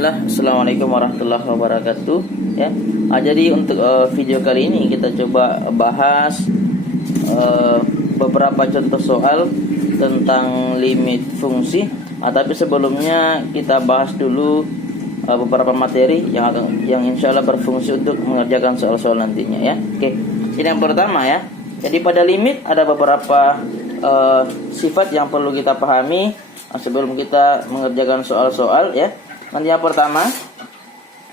Bismillah, Assalamualaikum warahmatullahi wabarakatuh. Ya, jadi untuk video kali ini kita coba bahas beberapa contoh soal tentang limit fungsi. Tapi sebelumnya kita bahas dulu beberapa materi yang insya Allah berfungsi untuk mengerjakan soal-soal nantinya. Ya, oke. Ini yang pertama ya. Jadi pada limit ada beberapa sifat yang perlu kita pahami sebelum kita mengerjakan soal-soal ya. Nanti yang pertama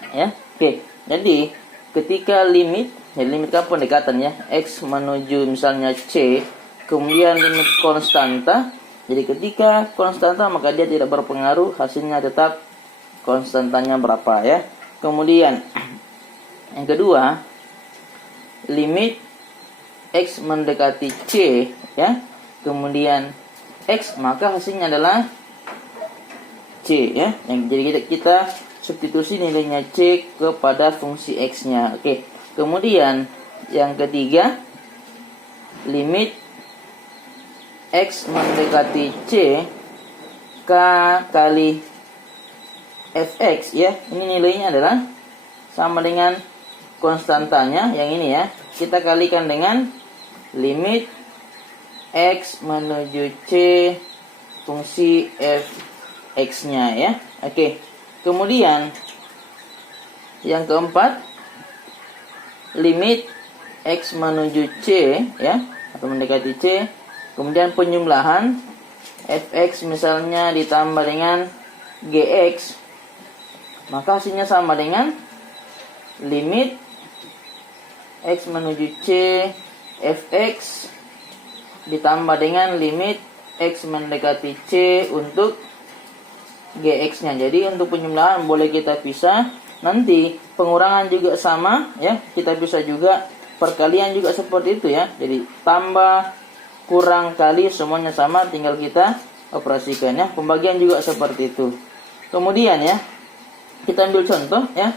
ya. Oke. Jadi ketika limit kan pendekatan ya, x menuju misalnya c, kemudian limit konstanta. Jadi ketika konstanta maka dia tidak berpengaruh, hasilnya tetap konstantanya berapa ya. Kemudian yang kedua, limit x mendekati c ya, kemudian x maka hasilnya adalah c ya. Jadi kita substitusi nilainya c kepada fungsi x-nya. Oke. Kemudian yang ketiga, limit x mendekati c k kali fx ya. Ini nilainya adalah sama dengan konstantanya yang ini ya. Kita kalikan dengan limit x menuju c fungsi fx-nya ya. Oke. Kemudian yang keempat, limit x menuju c ya, atau mendekati c, kemudian penjumlahan fx misalnya ditambah dengan gx, maka hasilnya sama dengan limit x menuju c fx ditambah dengan limit x mendekati c untuk gx-nya. Jadi untuk penjumlahan boleh kita pisah. Nanti pengurangan juga sama ya. Kita bisa juga perkalian juga seperti itu ya. Jadi tambah kurang kali semuanya sama, tinggal kita operasikan ya. Pembagian juga seperti itu. Kemudian ya, kita ambil contoh ya.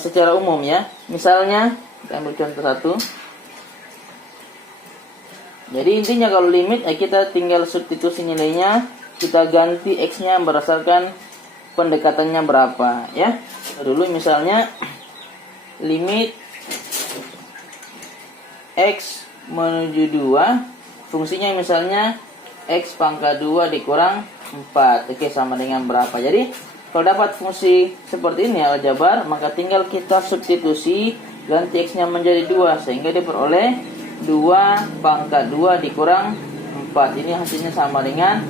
Secara umum ya. Misalnya kita ambil contoh satu. Jadi intinya kalau limit kita tinggal substitusi nilainya, kita ganti x-nya berdasarkan pendekatannya berapa ya. Dulu misalnya limit x menuju 2, fungsinya misalnya x pangkat 2 dikurang 4. Oke, sama dengan berapa. Jadi kalau dapat fungsi seperti ini aljabar, maka tinggal kita substitusi, ganti x-nya menjadi 2 sehingga diperoleh 2 pangkat 2 dikurang 4. Ini hasilnya sama dengan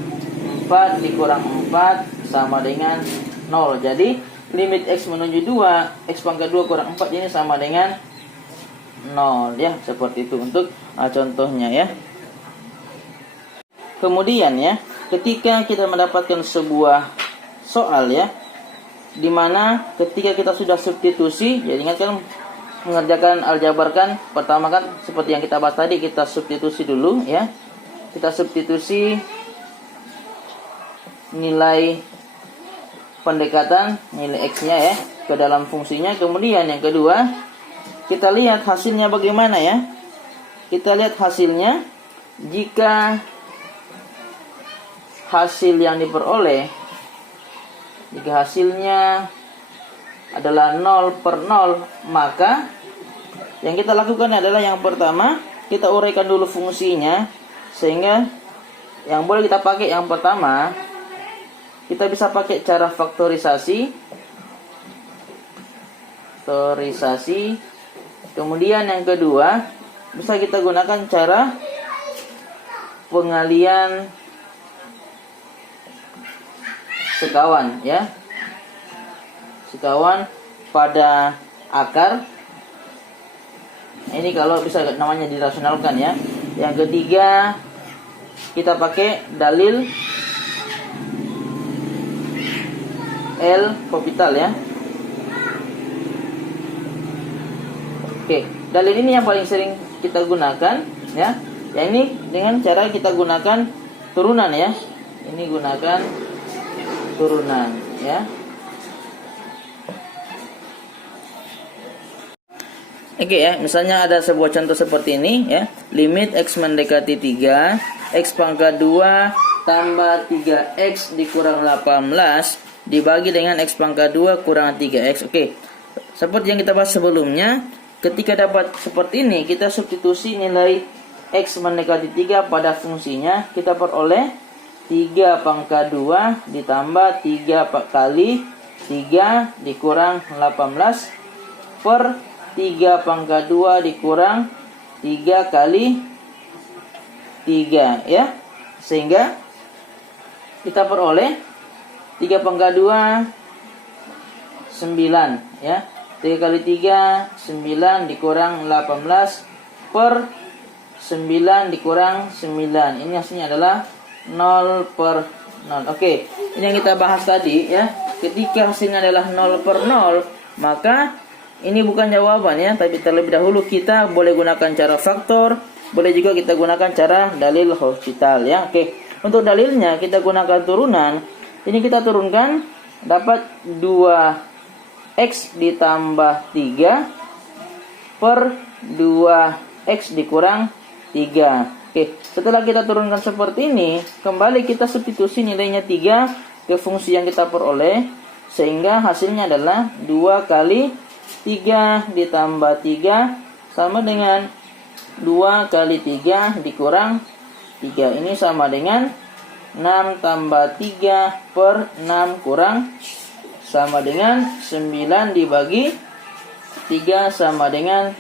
4 dikurang 4 sama dengan 0. Jadi limit x menuju 2, x pangkat 2 kurang 4 ini sama dengan 0 ya. Seperti itu untuk contohnya ya. Kemudian ya, ketika kita mendapatkan sebuah soal ya, dimana ketika kita sudah substitusi, jadi ingat kan mengerjakan aljabar kan pertama kan seperti yang kita bahas tadi, kita substitusi dulu ya. Kita substitusi nilai pendekatan, nilai x-nya ya ke dalam fungsinya. Kemudian yang kedua, kita lihat hasilnya bagaimana ya. Kita lihat hasilnya. Jika hasil yang diperoleh, jika hasilnya adalah 0 per 0, maka yang kita lakukan adalah yang pertama, kita uraikan dulu fungsinya. Sehingga yang boleh kita pakai yang pertama, kita bisa pakai cara faktorisasi. Kemudian yang kedua, bisa kita gunakan cara pengalian sekawan ya. Sekawan pada akar. Ini kalau bisa namanya dirasionalkan ya. Yang ketiga, kita pakai dalil L kapital ya. Oke, dalil ini yang paling sering kita gunakan ya. Ya ini dengan cara kita gunakan turunan ya. Ini gunakan turunan ya. Oke ya, misalnya ada sebuah contoh seperti ini ya. Limit x mendekati 3, x pangkat 2 tambah 3x dikurang 18 dibagi dengan X pangkat 2 kurang 3X. Oke, seperti yang kita bahas sebelumnya, ketika dapat seperti ini, kita substitusi nilai X mendekati 3 pada fungsinya. Kita peroleh 3 pangkat 2 ditambah 3 kali 3 dikurang 18 per 3 pangkat 2 dikurang 3 kali 3, ya. Sehingga kita peroleh 3 pangkat 2 9, ya. 3 kali 3 9 dikurang 18 per 9 dikurang 9. Ini hasilnya adalah 0 per 0. Oke, ini yang kita bahas tadi, ya. Ketika hasilnya adalah 0 per 0, maka ini bukan jawaban, ya, tapi terlebih dahulu kita boleh gunakan cara faktor, boleh juga kita gunakan cara dalil hospital, ya. Oke, untuk dalilnya kita gunakan turunan. Ini kita turunkan dapat 2x ditambah 3 per 2x dikurang 3. Oke, setelah kita turunkan seperti ini, kembali kita substitusi nilainya 3 ke fungsi yang kita peroleh, sehingga hasilnya adalah 2 kali 3 ditambah 3 sama dengan 2 kali 3 dikurang 3. Ini sama dengan 6 tambah 3 per 6 kurang sama dengan 9 dibagi 3 sama dengan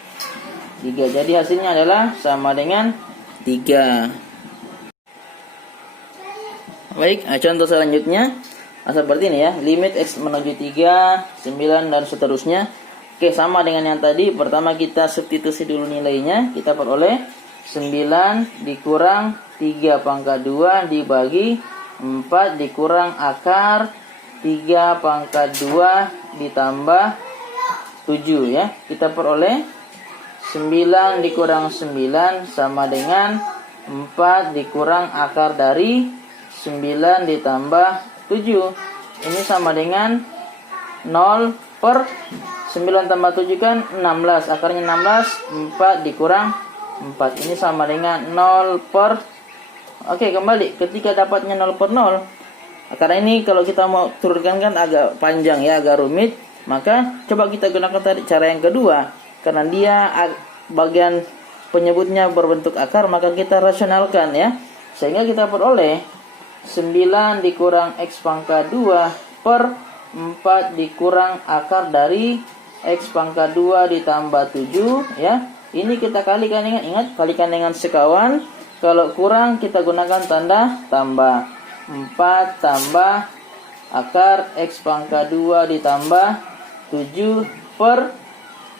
3. Jadi hasilnya adalah sama dengan 3. Baik, contoh selanjutnya seperti ini, ya. Limit X menuju 3, 9 dan seterusnya. Oke, sama dengan yang tadi. Pertama kita substitusi dulu nilainya. Kita peroleh 9 dikurang 3 pangkat 2 dibagi 4 dikurang akar 3 pangkat 2 ditambah 7, ya. Kita peroleh 9 dikurang 9 sama dengan 4 dikurang akar dari 9 ditambah 7. Ini sama dengan 0 per 9 tambah 7 kan 16. Akarnya 16, 4 dikurang 4. Ini sama dengan 0 per. Oke, kembali. Ketika dapatnya 0 per 0. Karena ini kalau kita mau turunkan kan agak panjang, ya, agak rumit. Maka coba kita gunakan tadi cara yang kedua. Karena dia bagian penyebutnya berbentuk akar, maka kita rasionalkan, ya. Sehingga kita peroleh 9 dikurang X pangkat 2 per 4 dikurang akar dari X pangkat 2 ditambah 7, ya. Ini kita kalikan dengan, ingat, kalikan dengan sekawan. Kalau kurang kita gunakan tanda tambah. 4 tambah akar X pangkat 2 ditambah 7 per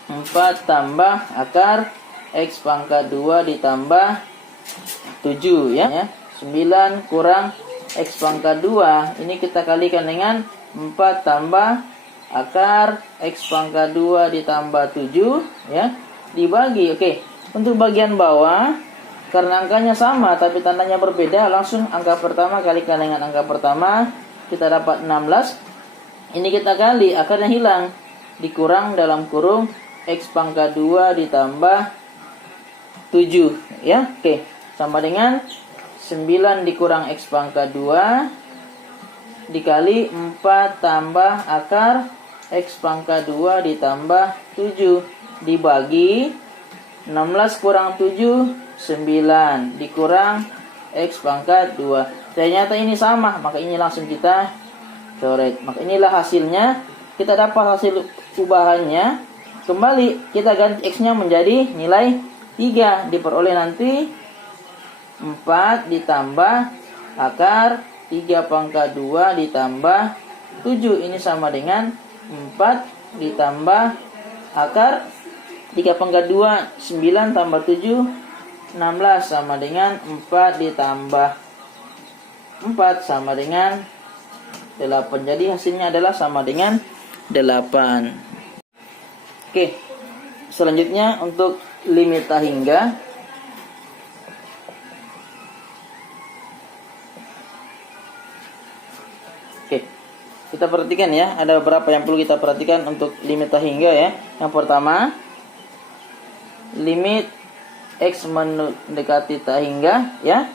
4 tambah akar X pangkat 2 ditambah 7, ya. 9 kurang X pangkat 2. Ini kita kalikan dengan 4 tambah akar X pangkat 2 ditambah 7, ya. Dibagi. Oke, untuk bagian bawah karena angkanya sama tapi tandanya berbeda, langsung angka pertama kalikan dengan angka pertama, kita dapat 16. Ini kita kali, akarnya hilang, dikurang dalam kurung X pangkat 2 ditambah 7, ya. Oke, sama dengan 9 dikurang X pangkat 2 dikali 4 tambah akar X pangkat 2 ditambah 7 dibagi 16 kurang 7 9 dikurang X pangkat 2. Ternyata ini sama, maka ini langsung kita coret. Maka inilah hasilnya. Kita dapat hasil ubahannya. Kembali kita ganti X-nya menjadi nilai 3. Diperoleh nanti 4 ditambah akar 3 pangkat 2 ditambah 7. Ini sama dengan 4 ditambah akar 3 pangkat 2 9 tambah 7 16 sama dengan 4 ditambah 4 sama dengan 8. Jadi hasilnya adalah sama dengan 8. Oke, selanjutnya untuk limit tak hingga. Oke, kita perhatikan, ya. Ada beberapa yang perlu kita perhatikan untuk limit tak hingga, ya. Yang pertama, limit X mendekati tak hingga, ya.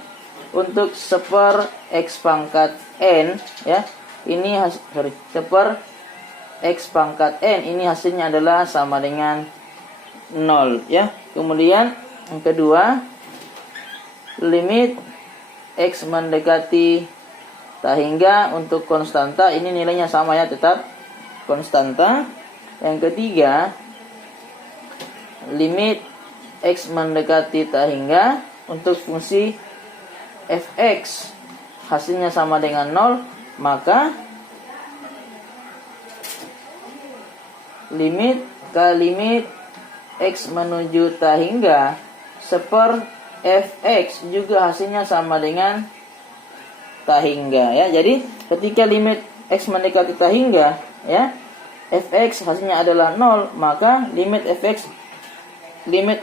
Untuk seper X pangkat N, ya. ini seper X pangkat N, ini hasilnya adalah sama dengan 0 ya. Kemudian yang kedua, limit X mendekati tak hingga untuk konstanta, ini nilainya sama ya, tetap konstanta. Yang ketiga, limit X mendekati tak hingga untuk fungsi fx, hasilnya sama dengan 0, maka limit X menuju tak hingga seper fx juga hasilnya sama dengan tak hingga ya. Jadi ketika limit X mendekati tak hingga ya, fx hasilnya adalah 0, maka limit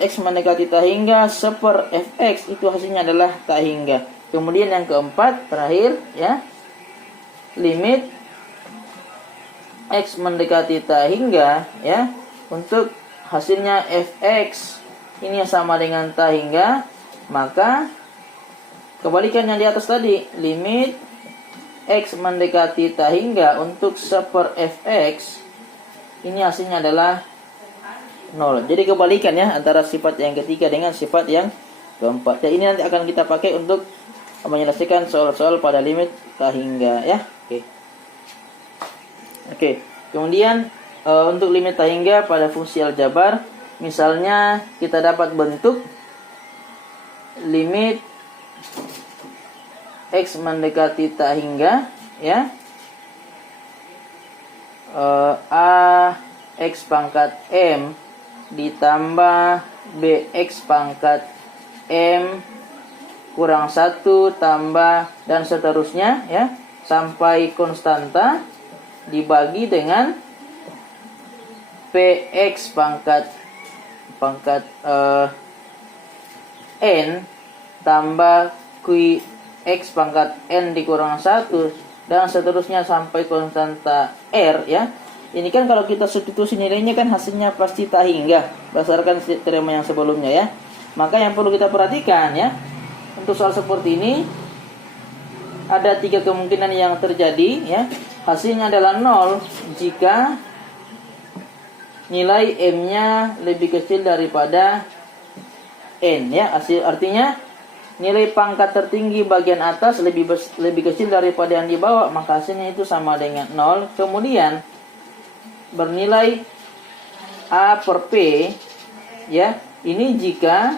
X mendekati tak hingga seper fx itu hasilnya adalah tak hingga. Kemudian yang keempat terakhir ya, limit X mendekati tak hingga ya, untuk hasilnya fx ini sama dengan tak hingga, maka kebalikan yang di atas tadi, limit X mendekati tak hingga untuk seper fx ini hasilnya adalah 0. Jadi kebalikan ya antara sifat yang ketiga dengan sifat yang keempat. Dan ini nanti akan kita pakai untuk menyelesaikan soal-soal pada limit tak hingga ya. Oke. Kemudian untuk limit tak hingga pada fungsi aljabar, misalnya kita dapat bentuk limit X mendekati tak hingga ya, A X pangkat M ditambah BX pangkat M kurang 1 tambah dan seterusnya ya, sampai konstanta dibagi dengan PX pangkat N tambah QX pangkat N dikurang 1 dan seterusnya sampai konstanta R ya. Ini kan kalau kita substitusi nilainya kan hasilnya pasti tak hingga berdasarkan teorema yang sebelumnya ya. Maka yang perlu kita perhatikan ya, untuk soal seperti ini ada 3 kemungkinan yang terjadi ya. Hasilnya adalah 0 jika nilai M-nya lebih kecil daripada N ya. Artinya nilai pangkat tertinggi bagian atas lebih kecil daripada yang di bawah, maka hasilnya itu sama dengan 0. Kemudian bernilai A per P ya, ini jika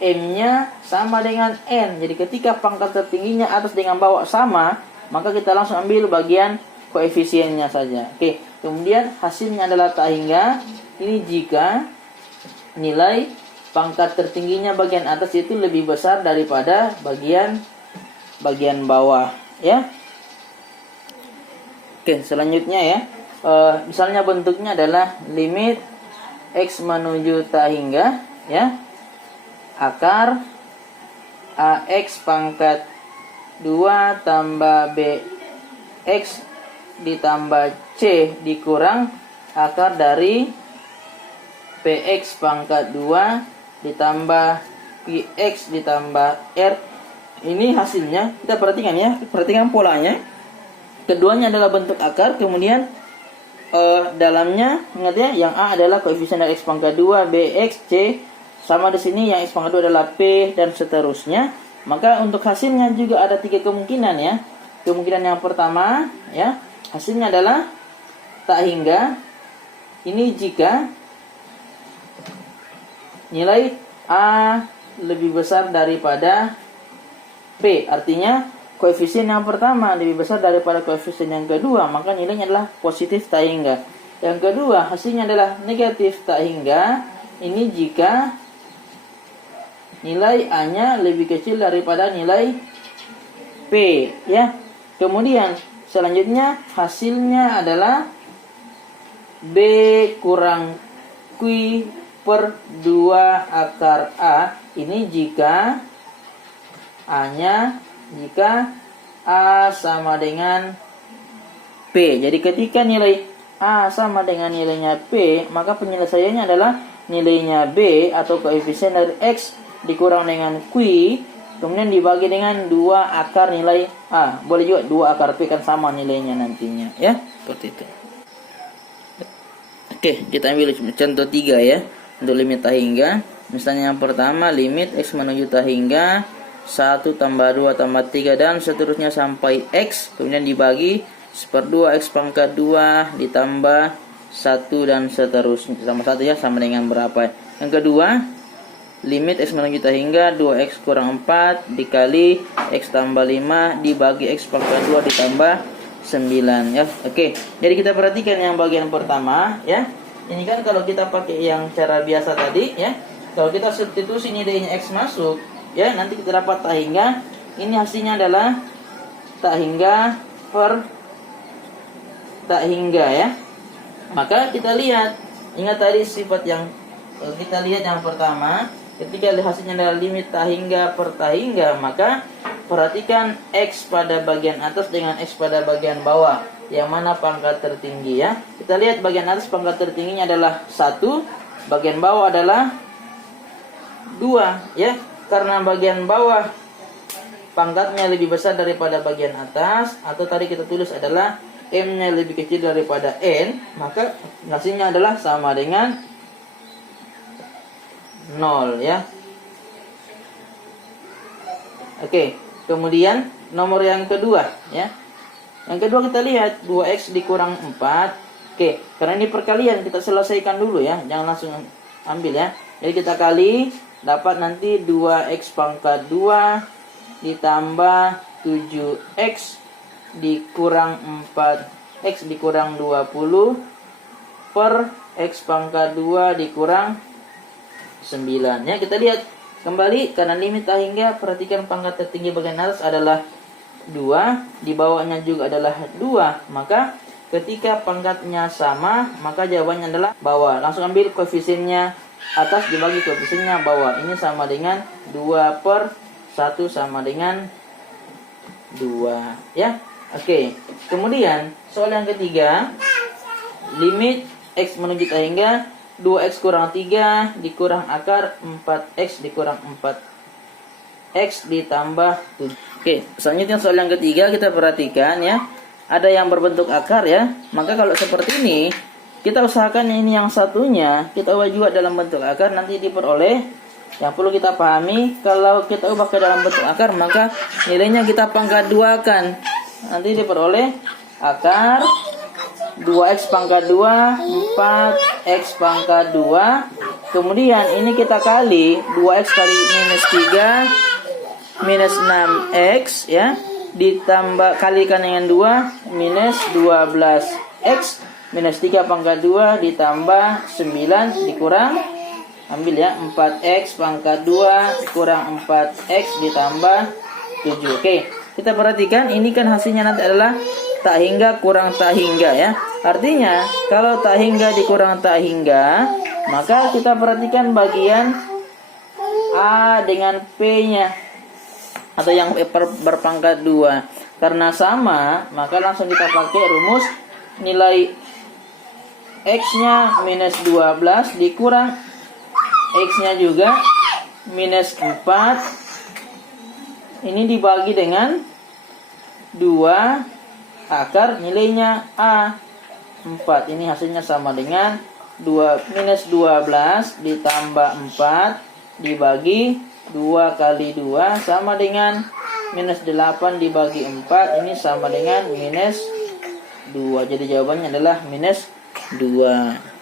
M-nya sama dengan N. Jadi ketika pangkat tertingginya atas dengan bawah sama, maka kita langsung ambil bagian koefisiennya saja. Oke. Kemudian hasilnya adalah tak hingga, ini jika nilai pangkat tertingginya bagian atas itu lebih besar daripada bagian bawah ya. Oke, selanjutnya ya. Misalnya bentuknya adalah limit X menuju tak hingga ya, akar AX pangkat 2 tambah BX ditambah C dikurang akar dari PX pangkat 2 ditambah PX ditambah R. Ini hasilnya, kita perhatikan ya, perhatikan polanya. Keduanya adalah bentuk akar, kemudian dalamnya ingat ya, yang A adalah koefisien dari X pangkat 2, BX, C, sama di sini yang X pangkat 2 adalah P dan seterusnya. Maka untuk hasilnya juga ada 3 kemungkinan ya. Kemungkinan yang pertama ya, hasilnya adalah tak hingga. Ini jika nilai A lebih besar daripada P, artinya koefisien yang pertama lebih besar daripada koefisien yang kedua, maka nilainya adalah positif tak hingga. Yang kedua, hasilnya adalah negatif tak hingga. Ini jika nilai A-nya lebih kecil daripada nilai P ya. Kemudian selanjutnya hasilnya adalah B kurang Q per 2 akar A. Ini jika jika A sama dengan P. Jadi ketika nilai A sama dengan nilainya P, maka penyelesaiannya adalah nilainya B atau koefisien dari X dikurang dengan Q kemudian dibagi dengan 2 akar nilai A. Boleh juga 2 akar P, kan sama nilainya nantinya ya. Seperti itu. Oke, kita ambil contoh 3 ya. Untuk limit tak hingga. Misalnya yang pertama, limit X menuju tak hingga 1 tambah 2 tambah 3 dan seterusnya sampai X. Kemudian dibagi 1/2 X pangkat 2 ditambah 1 dan seterusnya. Tambah 1 ya, sama dengan berapa. Yang kedua, limit X menuju tak hingga 2X kurang 4 dikali X tambah 5 dibagi X pangkat 2 ditambah 9 ya. Oke, jadi kita perhatikan yang bagian pertama ya. Ini kan kalau kita pakai yang cara biasa tadi ya. Kalau kita substitusi nilainya X masuk ya, nanti kita dapat tak hingga. Ini hasilnya adalah tak hingga per tak hingga ya. Maka kita lihat, ingat tadi sifat yang kita lihat yang pertama, ketika hasilnya adalah limit tak hingga per tak hingga, maka perhatikan X pada bagian atas dengan X pada bagian bawah, yang mana pangkat tertinggi ya. Kita lihat bagian atas pangkat tertingginya adalah 1, bagian bawah adalah 2 ya. Karena bagian bawah pangkatnya lebih besar daripada bagian atas, atau tadi kita tulis adalah M-nya lebih kecil daripada N, maka hasilnya adalah sama dengan 0 ya. Oke, kemudian nomor yang kedua ya. Yang kedua kita lihat 2X dikurang 4. Oke, karena ini perkalian kita selesaikan dulu ya, jangan langsung ambil ya. Jadi kita kali, dapat nanti 2X pangkat 2 ditambah 7X dikurang 4X dikurang 20 per X pangkat 2 dikurang 9 ya. Kita lihat kembali, karena limit tak hingga, perhatikan pangkat tertinggi bagian atas adalah 2, di bawahnya juga adalah 2, maka ketika pangkatnya sama, maka jawabannya adalah bawah. Langsung ambil koefisiennya atas dibagi koefisiennya bawah. Ini sama dengan 2 per 1 sama dengan 2 ya. Oke, kemudian soal yang ketiga, limit X menuju tak hingga 2X kurang 3 dikurang akar 4X dikurang 4X ditambah 7. Oke, selanjutnya soal yang ketiga, kita perhatikan ya. Ada yang berbentuk akar ya. Maka kalau seperti ini, kita usahakan ini yang satunya kita ubah juga dalam bentuk akar, nanti diperoleh. Yang perlu kita pahami, kalau kita ubah ke dalam bentuk akar, maka nilainya kita pangkat 2 kan. Nanti diperoleh akar 2X pangkat 2 4X pangkat 2. Kemudian ini kita kali 2X kali minus 3 minus 6X ya, ditambah kalikan dengan 2 minus 12X minus 3 pangkat 2 ditambah 9 dikurang, ambil ya, 4X pangkat 2 kurang 4X ditambah 7. Oke, kita perhatikan ini kan hasilnya nanti adalah tak hingga kurang tak hingga ya. Artinya kalau tak hingga dikurang tak hingga, maka kita perhatikan bagian A dengan P-nya atau yang berpangkat 2. Karena sama, maka langsung kita pakai rumus nilai X-nya minus 12 dikurang X-nya juga minus 4. Ini dibagi dengan 2 akar nilainya A 4. Ini hasilnya sama dengan 2 minus 12 ditambah 4 dibagi 2 kali 2 sama dengan minus 8 dibagi 4. Ini sama dengan minus 2. Jadi jawabannya adalah minus 2.